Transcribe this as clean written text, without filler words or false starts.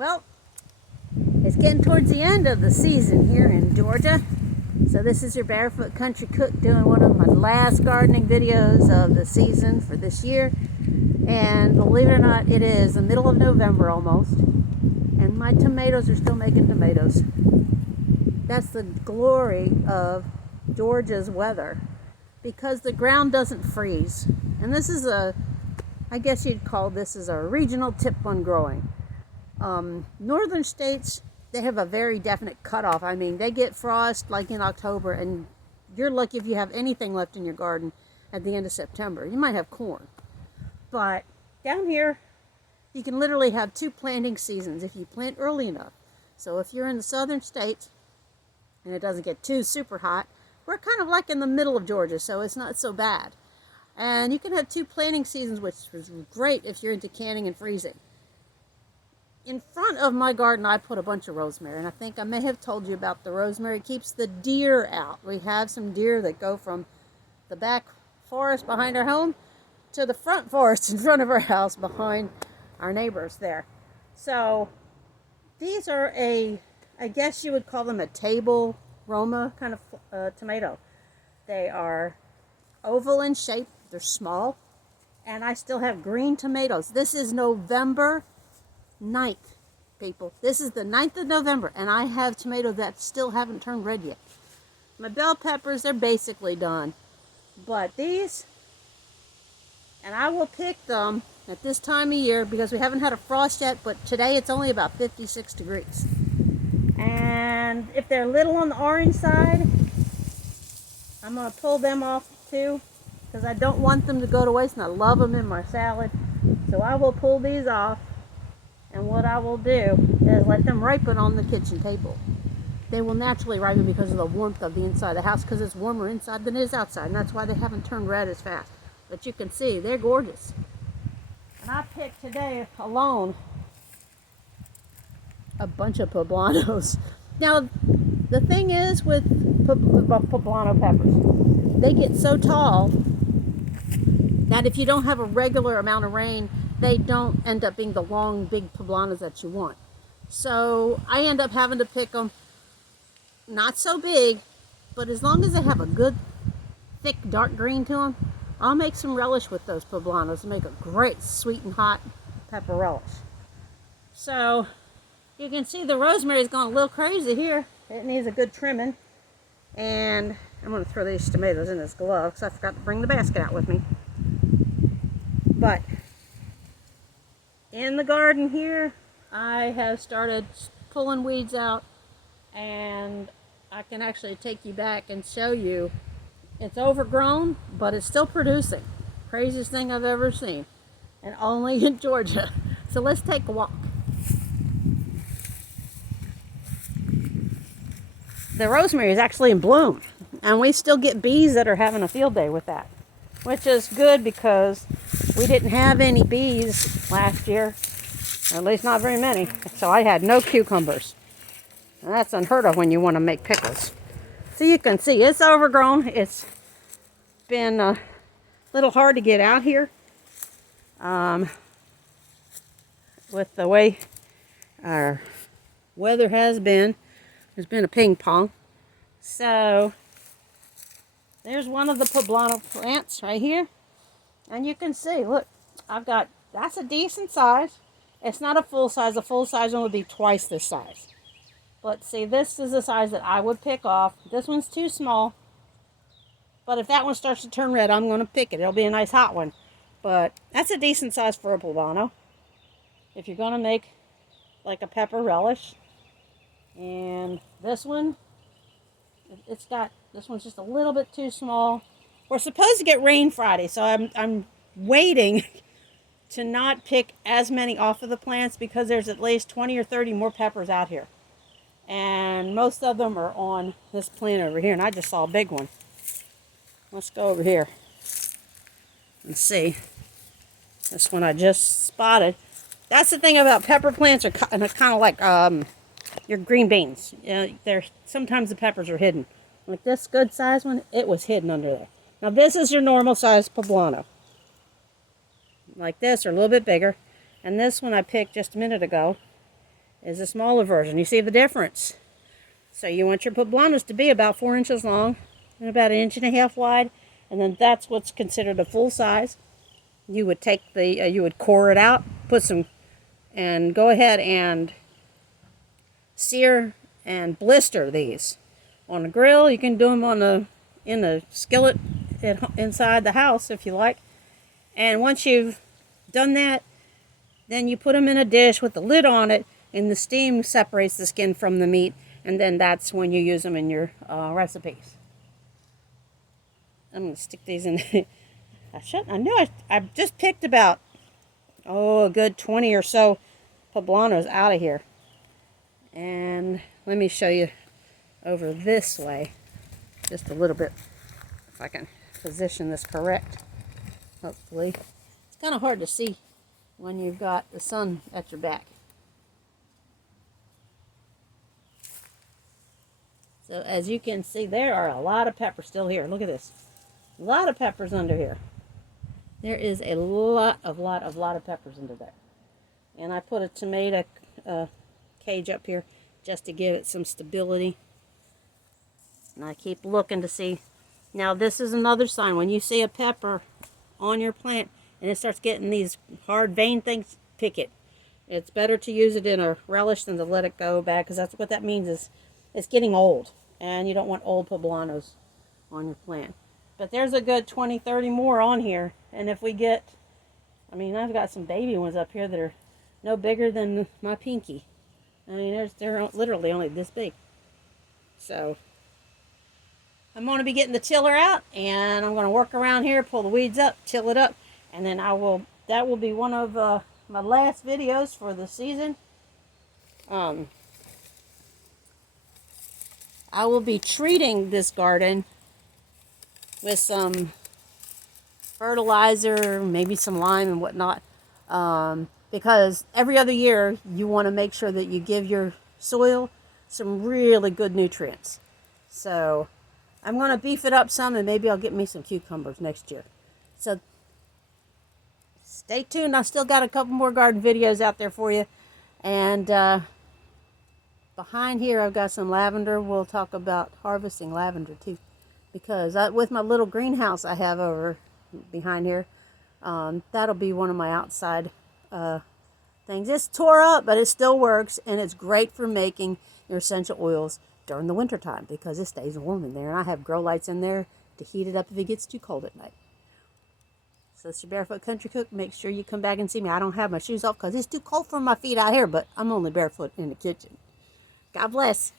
Well, it's getting towards the end of the season here in Georgia. So this is your Barefoot Country Cook doing one of my last gardening videos of the season for this year. And believe it or not, it is the middle of November almost. And my tomatoes are still making tomatoes. That's the glory of Georgia's weather, because the ground doesn't freeze. And this is I guess you'd call this as a regional tip on growing. Northern states, they have a very definite cutoff. I mean, they get frost like in October, and you're lucky if you have anything left in your garden at the end of September. You might have corn. But down here, you can literally have 2 planting seasons if you plant early enough. So if you're in the southern states and it doesn't get too super hot, we're kind of like in the middle of Georgia, so it's not so bad. And you can have 2 planting seasons, which is great if you're into canning and freezing. In front of my garden, I put a bunch of rosemary, and I think I may have told you about the rosemary. It keeps the deer out. We have some deer that go from the back forest behind our home to the front forest in front of our house behind our neighbors there. So these are I guess you would call them a table Roma kind of tomato. They are oval in shape. They're small. And I still have green tomatoes. This is November 9th, people. This is the 9th of November, and I have tomatoes that still haven't turned red yet. My bell peppers, they're basically done. But these, and I will pick them at this time of year because we haven't had a frost yet, but today it's only about 56 degrees. And if they're a little on the orange side, I'm going to pull them off too, because I don't want them to go to waste, and I love them in my salad. So I will pull these off, and what I will do is let them ripen on the kitchen table. They will naturally ripen because of the warmth of the inside of the house, because it's warmer inside than it is outside, and that's why they haven't turned red as fast. But you can see, they're gorgeous. And I picked today alone a bunch of poblanos. Now, the thing is with poblano peppers, they get so tall that if you don't have a regular amount of rain, they don't end up being the long, big poblanos that you want. So I end up having to pick them not so big, but as long as they have a good, thick, dark green to them, I'll make some relish with those poblanos to make a great sweet and hot pepper relish. So you can see the rosemary's gone a little crazy here. It needs a good trimming. And I'm going to throw these tomatoes in this glove because I forgot to bring the basket out with me. But in the garden here, I have started pulling weeds out, and I can actually take you back and show you it's overgrown, but it's still producing. Craziest thing I've ever seen, and only in Georgia. So let's take a walk. The rosemary is actually in bloom, and we still get bees that are having a field day with that, which is good because we didn't have any bees last year, or at least not very many, so I had no cucumbers. And that's unheard of when you want to make pickles. So you can see it's overgrown. It's been a little hard to get out here with the way our weather has been. There's been a ping pong. So there's one of the poblano plants right here. And you can see, look, that's a decent size. It's not a full size. A full size one would be twice this size. But see, this is the size that I would pick off. This one's too small. But if that one starts to turn red, I'm going to pick it. It'll be a nice hot one. But that's a decent size for a poblano. If you're going to make like a pepper relish. And this one, this one's just a little bit too small. We're supposed to get rain Friday, so I'm waiting to not pick as many off of the plants because there's at least 20 or 30 more peppers out here. And most of them are on this plant over here, and I just saw a big one. Let's go over here and see. This one I just spotted. That's the thing about pepper plants, are kind of like your green beans. Sometimes the peppers are hidden. Like this good size one, it was hidden under there. Now this is your normal size poblano. Like this, or a little bit bigger. And this one I picked just a minute ago. is a smaller version. You see the difference? So you want your poblanos to be about 4 inches long and about 1.5 inches wide, and then that's what's considered a full size. You would take the, you would core it out, put some, and go ahead and sear and blister these on a grill. You can do them on in a skillet inside the house if you like. And once you've done that, then you put them in a dish with the lid on it, and the steam separates the skin from the meat, and then that's when you use them in your recipes. I'm going to stick these in. I just picked about, a good 20 or so poblanos out of here. And let me show you over this way just a little bit, if I can position this correct, hopefully. It's kind of hard to see when you've got the sun at your back. So as you can see, there are a lot of peppers still here. Look at this. A lot of peppers under here. There is a lot of peppers under there. And I put a tomato cage up here just to give it some stability. And I keep looking to see. Now this is another sign. When you see a pepper on your plant and it starts getting these hard vein things, pick it. It's better to use it in a relish than to let it go back, because that's what that means, is it's getting old. And you don't want old poblanos on your plant. But there's a good 20, 30 more on here. And if we get, I've got some baby ones up here that are no bigger than my pinky. They're literally only this big. So I'm going to be getting the tiller out, and I'm going to work around here, pull the weeds up, till it up, and then that will be one of my last videos for the season. I will be treating this garden with some fertilizer, maybe some lime and whatnot, because every other year you want to make sure that you give your soil some really good nutrients. So I'm going to beef it up some, and maybe I'll get me some cucumbers next year. So stay tuned. I still got a couple more garden videos out there for you. And behind here I've got some lavender. We'll talk about harvesting lavender too, because with my little greenhouse I have over behind here, that'll be one of my outside things. It's tore up, but it still works, and it's great for making your essential oils during the winter time, because it stays warm in there, and I have grow lights in there to heat it up if it gets too cold at night. So it's your Barefoot Country Cook. Make sure you come back and see me. I don't have my shoes off because it's too cold for my feet out here, but I'm only barefoot in the kitchen. God bless.